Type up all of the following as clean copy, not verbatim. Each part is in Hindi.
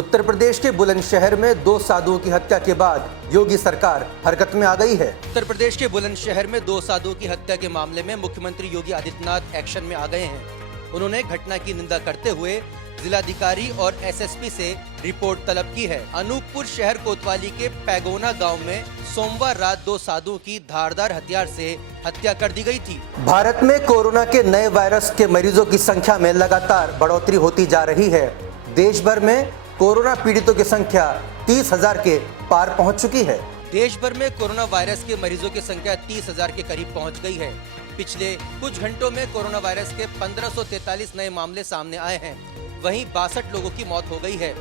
उत्तर प्रदेश के बुलंदशहर में 2 साधुओं की हत्या के बाद योगी सरकार हरकत में आ गई है। उत्तर प्रदेश के बुलंदशहर में 2 साधुओं की हत्या के मामले में मुख्यमंत्री योगी आदित्यनाथ एक्शन में आ गए हैं। उन्होंने घटना की निंदा करते हुए जिलाधिकारी और एसएसपी से रिपोर्ट तलब की है। अनूपपुर शहर कोतवाली के पैगोना गांव में सोमवार रात 2 साधुओं की धारदार हथियार से हत्या कर दी गई थी। भारत में कोरोना के नए वायरस के मरीजों की संख्या में लगातार बढ़ोतरी होती जा रही है। देश भर में कोरोना पीड़ितों की संख्या 30,000 के पार पहुंच चुकी है। देश भर में कोरोना वायरस के मरीजों की संख्या 30,000 के करीब पहुंच गई है। पिछले कुछ घंटों में कोरोना वायरस के 1543 नए मामले सामने आए हैं। वहीं 62 लोगों की मौत हो गई है।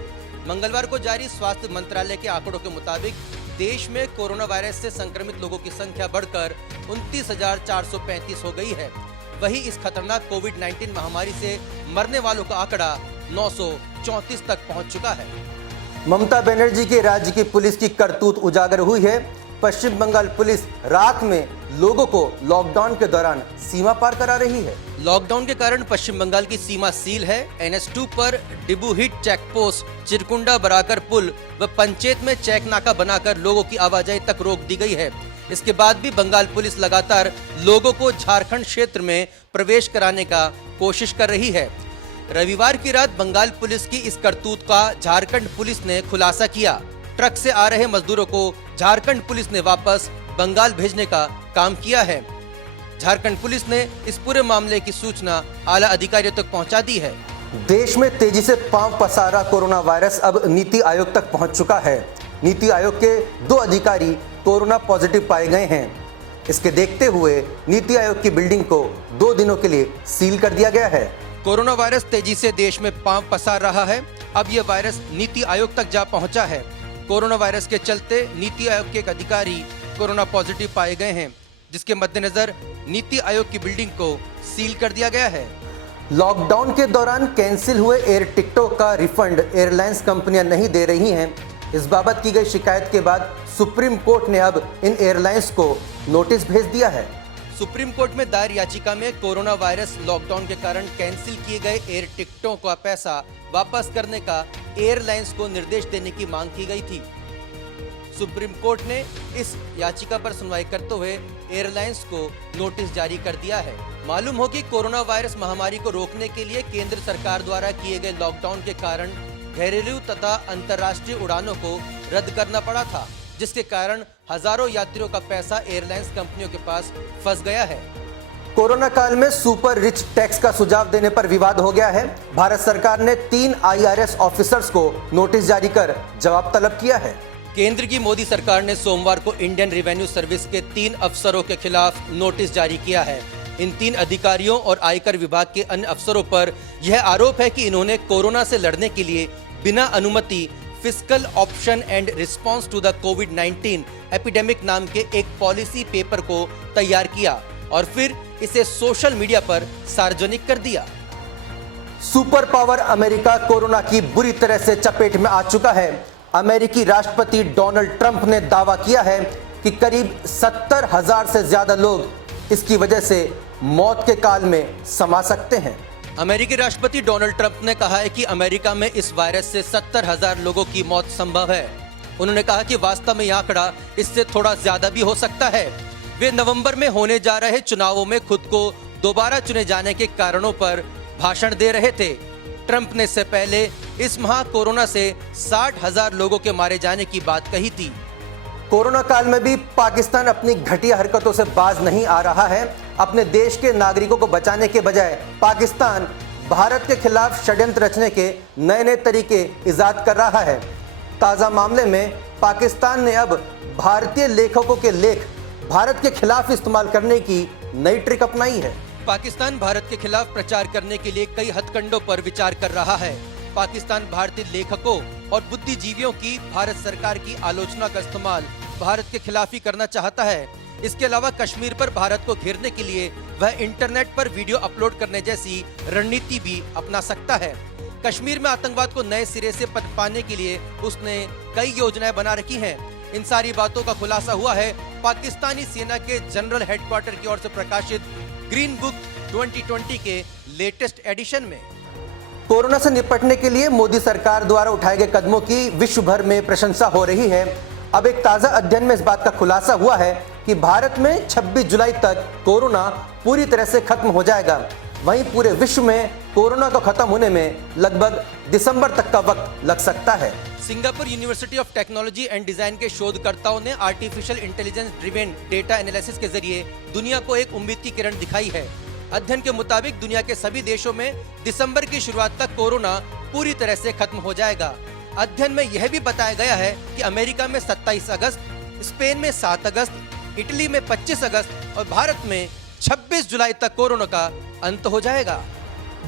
मंगलवार को जारी स्वास्थ्य मंत्रालय के आंकड़ों के मुताबिक देश में कोरोना वायरस से संक्रमित लोगों की संख्या बढ़कर 29,435 हो गई है। वहीं इस खतरनाक कोविड-19 महामारी से मरने वालों का आंकड़ा 934 तक पहुंच चुका है। ममता बनर्जी के राज्य की पुलिस की करतूत उजागर हुई है। पश्चिम बंगाल पुलिस रात में लोगों को लॉकडाउन के दौरान सीमा पार करा रही है। लॉकडाउन के कारण पश्चिम बंगाल की सीमा सील है। NH2 पर डिबूहिट चेक पोस्ट, चिरकुंडा बराकर पुल व पंचेत में चेक नाका बनाकर लोगों की आवाजाही तक रोक दी गई है। इसके बाद भी बंगाल पुलिस लगातार लोगों को झारखंड क्षेत्र में प्रवेश कराने का कोशिश कर रही है। रविवार की रात बंगाल पुलिस की इस करतूत का झारखंड पुलिस ने खुलासा किया। ट्रक से आ रहे मजदूरों को झारखंड पुलिस ने वापस बंगाल भेजने का काम किया है। झारखंड पुलिस ने इस पूरे मामले की सूचना आला अधिकारियों तक पहुंचा दी है। देश में तेजी से पांव पसारा कोरोना वायरस अब नीति आयोग तक पहुंच चुका है। नीति आयोग के 2 अधिकारी कोरोना पॉजिटिव पाए गए हैं। इसके देखते हुए नीति आयोग की बिल्डिंग को 2 दिनों के लिए सील कर दिया गया है। कोरोना वायरस तेजी से देश में पांव पसार रहा है। अब यह वायरस नीति आयोग तक जा पहुंचा है। कोरोना वायरस के चलते नीति आयोग के एक अधिकारी कोरोना पॉजिटिव पाए गए हैं, जिसके मद्देनजर नीति आयोग की बिल्डिंग को सील कर दिया गया है। लॉकडाउन के दौरान कैंसिल हुए एयर टिकटों का रिफंड एयरलाइंस कंपनियां नहीं दे रही हैं। इस बाबत की गई शिकायत के बाद सुप्रीम कोर्ट ने अब इन एयरलाइंस को नोटिस भेज दिया है। सुप्रीम कोर्ट में दायर याचिका में कोरोना वायरस लॉकडाउन के कारण कैंसिल किए गए एयर टिकटों का पैसा वापस करने का एयरलाइंस को निर्देश देने की मांग की गई थी। सुप्रीम कोर्ट ने इस याचिका पर सुनवाई करते हुए एयरलाइंस को नोटिस जारी कर दिया है। मालूम हो कि कोरोना वायरस महामारी को रोकने के लिए केंद्र सरकार द्वारा किए गए लॉकडाउन के कारण घरेलू तथा अंतर्राष्ट्रीय उड़ानों को रद्द करना पड़ा था, जिसके कारण हजारों यात्रियों का पैसा एयरलाइंस कंपनियों के पास फंस गया है। कोरोना काल में सुपर रिच टैक्स का सुझाव देने पर विवाद हो गया है। भारत सरकार ने 3 IRS ऑफिसर्स को नोटिस जारी कर जवाब तलब किया है। केंद्र की मोदी सरकार ने सोमवार को इंडियन रेवेन्यू सर्विस के 3 अफसरों के खिलाफ नोटिस जारी किया है। इन 3 अधिकारियों और आयकर विभाग के अन्य अफसरों पर यह आरोप है कि इन्होंने कोरोना से लड़ने के लिए बिना अनुमति fiscal option and response to the कोविड-19 एपिडेमिक नाम के एक पॉलिसी पेपर को तैयार किया और फिर इसे सोशल मीडिया पर सार्वजनिक कर दिया। सुपर पावर अमेरिका कोरोना की बुरी तरह से चपेट में आ चुका है। अमेरिकी राष्ट्रपति डोनाल्ड ट्रंप ने दावा किया है कि करीब 70,000 से ज्यादा लोग इसकी वजह से मौत के काल में समा सकते हैं। अमेरिकी राष्ट्रपति डोनाल्ड ट्रंप ने कहा है कि अमेरिका में इस वायरस से 70,000 लोगों की मौत संभव है। उन्होंने कहा कि वास्तव में यह आंकड़ा इससे थोड़ा ज्यादा भी हो सकता है। वे नवंबर में होने जा रहे चुनावों में खुद को दोबारा चुने जाने के कारणों पर भाषण दे रहे थे। ट्रंप ने इससे पहले इस माह कोरोना से 60,000 लोगों के मारे जाने की बात कही थी। कोरोना काल में भी पाकिस्तान अपनी घटिया हरकतों से बाज नहीं आ रहा है। अपने देश के नागरिकों को बचाने के बजाय पाकिस्तान भारत के खिलाफ षड्यंत्र रचने के नए तरीके इजाद कर रहा है। ताज़ा मामले में पाकिस्तान ने अब भारतीय लेखकों के लेख भारत के खिलाफ इस्तेमाल करने की नई ट्रिक अपनाई है। पाकिस्तान भारत के खिलाफ प्रचार करने के लिए कई हथकंडों पर विचार कर रहा है। पाकिस्तान भारतीय लेखकों और बुद्धिजीवियों की भारत सरकार की आलोचना का इस्तेमाल भारत के खिलाफ ही करना चाहता है। इसके अलावा कश्मीर पर भारत को घेरने के लिए वह इंटरनेट पर वीडियो अपलोड करने जैसी रणनीति भी अपना सकता है। कश्मीर में आतंकवाद को नए सिरे से पनपाने के लिए उसने कई योजनाएं बना रखी हैं। इन सारी बातों का खुलासा हुआ है पाकिस्तानी सेना के जनरल हेडक्वार्टर की ओर से प्रकाशित ग्रीन बुक 2020 के लेटेस्ट एडिशन में। कोरोना से निपटने के लिए मोदी सरकार द्वारा उठाए गए कदमों की विश्व भर में प्रशंसा हो रही है। अब एक ताजा अध्ययन में इस बात का खुलासा हुआ है कि भारत में 26 जुलाई तक कोरोना पूरी तरह से खत्म हो जाएगा। वहीं पूरे विश्व में कोरोना को खत्म होने में लगभग दिसंबर तक का वक्त लग सकता है। Singapore university of technology and design के शोधकर्ताओं ने artificial intelligence driven data analysis के जरिए दुनिया को एक उम्मीद की किरण दिखाई है। अध्ययन के मुताबिक दुनिया के सभी देशों में दिसंबर की शुरुआत तक कोरोना पूरी तरह से खत्म हो जाएगा। अध्ययन में यह भी बताया गया है कि अमेरिका में 27 अगस्त, स्पेन में 7 अगस्त, इटली में 25 अगस्त और भारत में 26 जुलाई तक कोरोना का अंत हो जाएगा।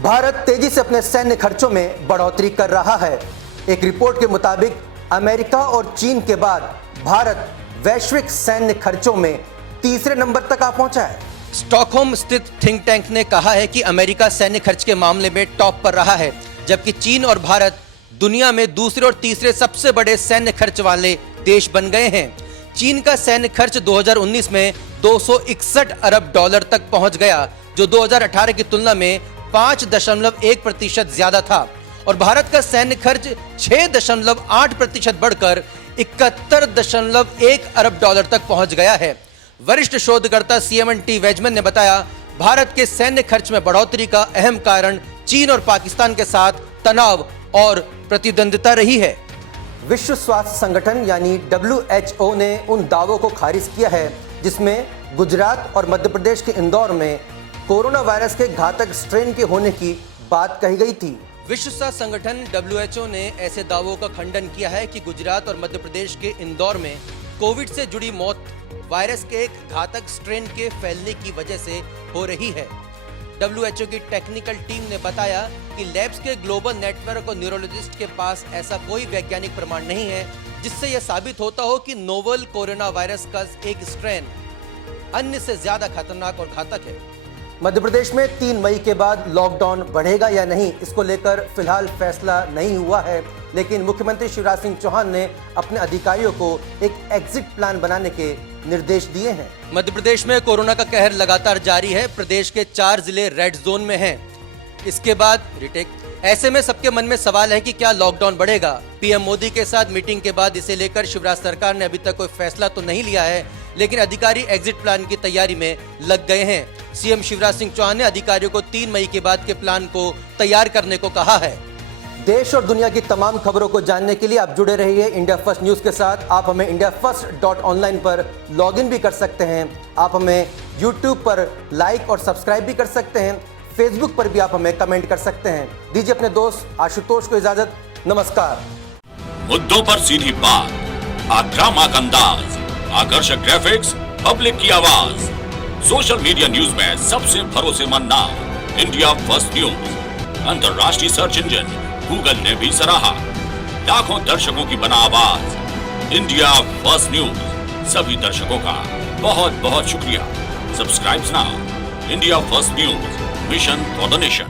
भारत तेजी से अपने सैन्य खर्चों में बढ़ोतरी कर रहा है। एक रिपोर्ट के मुताबिक अमेरिका और चीन के बाद भारत वैश्विक सैन्य खर्चों में तीसरे नंबर तक आ पहुंचा है। स्टॉकहोम स्थित थिंक टैंक ने कहा है कि अमेरिका सैन्य खर्च के मामले में टॉप पर रहा है, जबकि चीन और भारत दुनिया में दूसरे और तीसरे सबसे बड़े सैन्य खर्च वाले देश बन गए हैं। चीन का सैन्य खर्च 2019 में 261 अरब डॉलर तक पहुंच गया, जो 2018 की तुलना में 5.1% ज्यादा था, और भारत का सैन्य खर्च 6.8% बढ़कर 71.1 अरब डॉलर तक पहुंच गया है। वरिष्ठ शोधकर्ता CMNT वेजमन ने बताया, भारत के सैन्य खर्च में बढ़ोतरी का अहम कारण चीन और पाकिस्तान के साथ तनाव और प्रतिद्वंदिता रही है। विश्व स्वास्थ्य संगठन यानी WHO ने उन दावों को खारिज किया है जिसमें गुजरात और मध्य प्रदेश के इंदौर में कोरोना वायरस के घातक स्ट्रेन के होने की बात कही गई थी। विश्व स्वास्थ्य संगठन WHO ने ऐसे दावों का खंडन किया है कि गुजरात और मध्य प्रदेश के इंदौर में कोविड से जुड़ी मौत वायरस के एक घातक स्ट्रेन के फैलने की वजह से हो रही है। WHO की टेक्निकल टीम ने बताया कि लैब्स के ग्लोबल नेटवर्क और न्यूरोलॉजिस्ट के पास ऐसा कोई वैज्ञानिक प्रमाण नहीं है जिससे यह साबित होता हो कि नोवल कोरोना वायरस का एक स्ट्रेन अन्य से ज्यादा खतरनाक और घातक है। मध्य प्रदेश में 3 मई के बाद लॉकडाउन बढ़ेगा या नहीं, इसको लेकर फिलहाल फैसला नहीं हुआ है, लेकिन मुख्यमंत्री शिवराज सिंह चौहान ने अपने अधिकारियों को एक एग्जिट प्लान बनाने के निर्देश दिए हैं। मध्य प्रदेश में कोरोना का कहर लगातार जारी है। प्रदेश के 4 जिले रेड जोन में हैं। इसके बाद रिटेक, ऐसे में सबके मन में सवाल है कि क्या लॉकडाउन बढ़ेगा। पीएम मोदी के साथ मीटिंग के बाद इसे लेकर शिवराज सरकार ने अभी तक कोई फैसला तो नहीं लिया है, लेकिन अधिकारी एग्जिट प्लान की तैयारी में लग गए हैं। सीएम शिवराज सिंह चौहान ने अधिकारियों को 3 मई के बाद के प्लान को तैयार करने को कहा है। देश और दुनिया की तमाम खबरों को जानने के लिए आप जुड़े रहिए इंडिया फर्स्ट न्यूज के साथ। आप हमें indiafirst.online पर लॉगिन भी कर सकते हैं। आप हमें YouTube पर लाइक और सब्सक्राइब भी कर सकते हैं। फेसबुक पर भी आप हमें कमेंट कर सकते हैं। दीजिए अपने दोस्त आशुतोष को इजाजत। नमस्कार। मुद्दों पर सीधी बात, आक्रामक अंदाज, आकर्षक ग्राफिक्स, पब्लिक की आवाज। सोशल मीडिया न्यूज में सबसे भरोसेमंद नाम इंडिया फर्स्ट न्यूज। अंतर्राष्ट्रीय सर्च इंजन गूगल ने भी सराहा। लाखों दर्शकों की बना आवाज इंडिया फर्स्ट न्यूज। सभी दर्शकों का बहुत बहुत शुक्रिया। Subscribe now. India first news, mission for the nation.